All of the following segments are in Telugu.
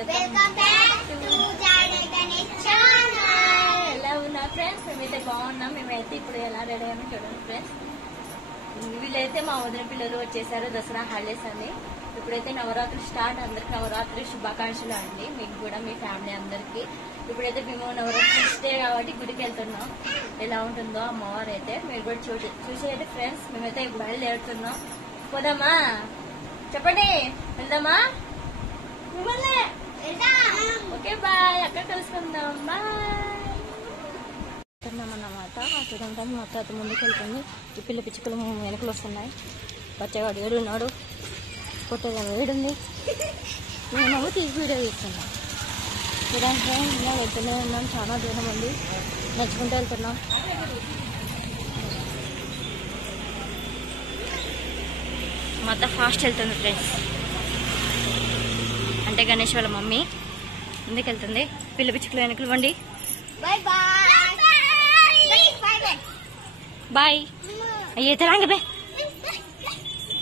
ఎలా ఉన్నా ఫ్రెండ్స్? మేమైతే బాగున్నాం. మేమైతే ఇప్పుడు ఎలా రెడీ అయ్యామో చూడండి ఫ్రెండ్స్. వీళ్ళైతే మా వదిన పిల్లలు వచ్చేసారు దసరా హాలిడేస్ అని. ఇప్పుడైతే నవరాత్రి స్టార్ట్. అందరికి నవరాత్రి శుభాకాంక్షలు అండి, మీకు కూడా మీ ఫ్యామిలీ అందరికి. ఇప్పుడైతే మేము నవరాత్రి స్టే కాబట్టి గుడికి వెళ్తున్నాం. ఎలా ఉంటుందో అమ్మవారు అయితే మీరు కూడా చూసేయండి ఫ్రెండ్స్. మేమైతే బయలుదేరుతున్నాం. పోదామా? చెప్పండి, వెళ్దామా? ఓకే బాయ్, అక్కడ కలుసుకుందాం. బాయ్ అన్నమాట. చూడండి మా అత్త ముందుకు వెళ్తుంది. ఈ పిల్ల పిచ్చుకలు వెనకలు వస్తున్నాయి. బచ్చగాడు ఏడున్నాడు, కొట్టేదాన్ని ఏడుంది. మేమేమో తీసి వీడియో తీస్తున్నాం. చూడండి ఇలా వెళ్తూనే ఉన్నాం. చాలా దూరం ఉంది, నడుచుకుంటూ వెళ్తున్నాం. మా అత్త ఫాస్ట్ వెళ్తుంది ఫ్రెండ్స్, అంటే గణేష్ వాళ్ళ మమ్మీ ముందుకు వెళ్తుంది. పిల్ల పిచ్చుకలు వెనకలు వండి. బాయ్ అయ్యే తెలంగ బే.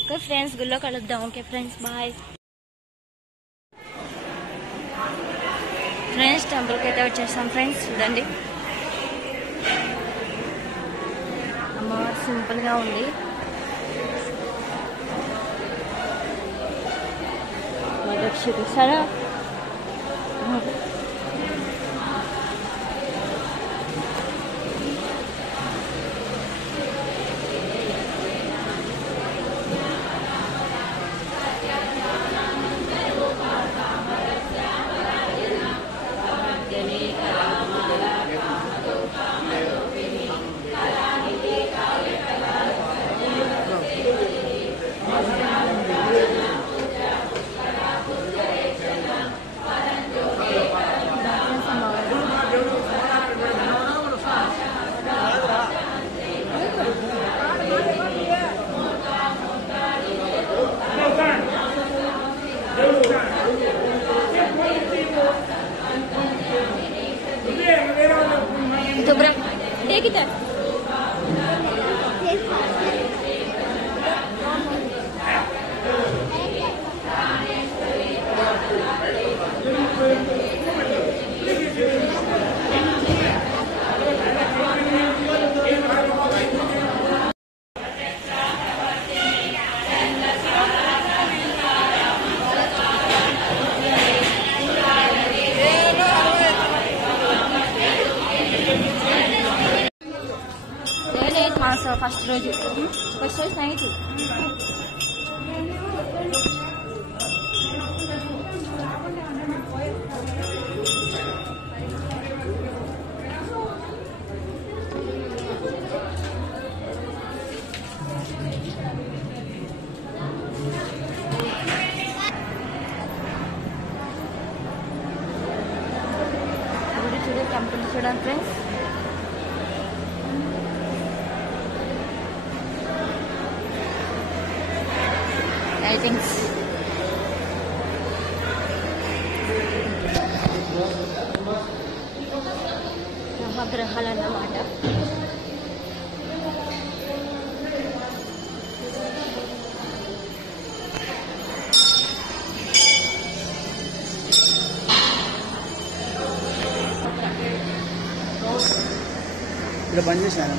ఓకే ఫ్రెండ్స్, గుళ్ళో కలుద్దాం. Okay friends, bye friends. టెంపుల్కి అయితే వచ్చేస్తాం ఫ్రెండ్స్. చూడండి అమ్మవారు సింపుల్ గా ఉంది. చూసారా kita. First రోజు నైట్ టెంపుల్ చూడండి ఫ్రెండ్స్. లైటింగ్స్ నవగ్రహాలు అన్నమాట. ఇక్కడ బంద్ చేశాను.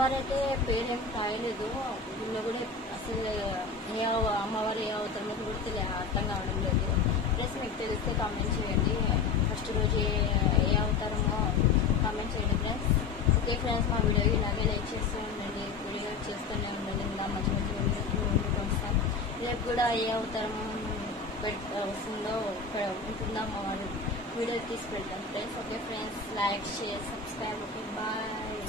అమ్మవారు అయితే పేరేం రాయలేదు, వీళ్ళు కూడా అసలు ఏ అమ్మవారు ఏ అవతారమో కూడా అర్థం కావడం లేదు. ప్లస్ మీకు తెలిస్తే కామెంట్ చేయండి, ఫస్ట్ రోజు ఏ అవతారమో కామెంట్ చేయండి ఫ్రెండ్స్. ఓకే ఫ్రెండ్స్, మా వీడియో ఇలాగే లైక్ చేస్తూ ఉండండి, వీడియో చేస్తూనే ఉండండి, ఇంకా మంచి మంచి వీడియో వస్తాం. రేపు కూడా ఏ అవతారం వస్తుందో ఉంటుందో అమ్మవారు వీడియో తీసి పెడతాం friends. Okay friends, like share subscribe. Okay bye.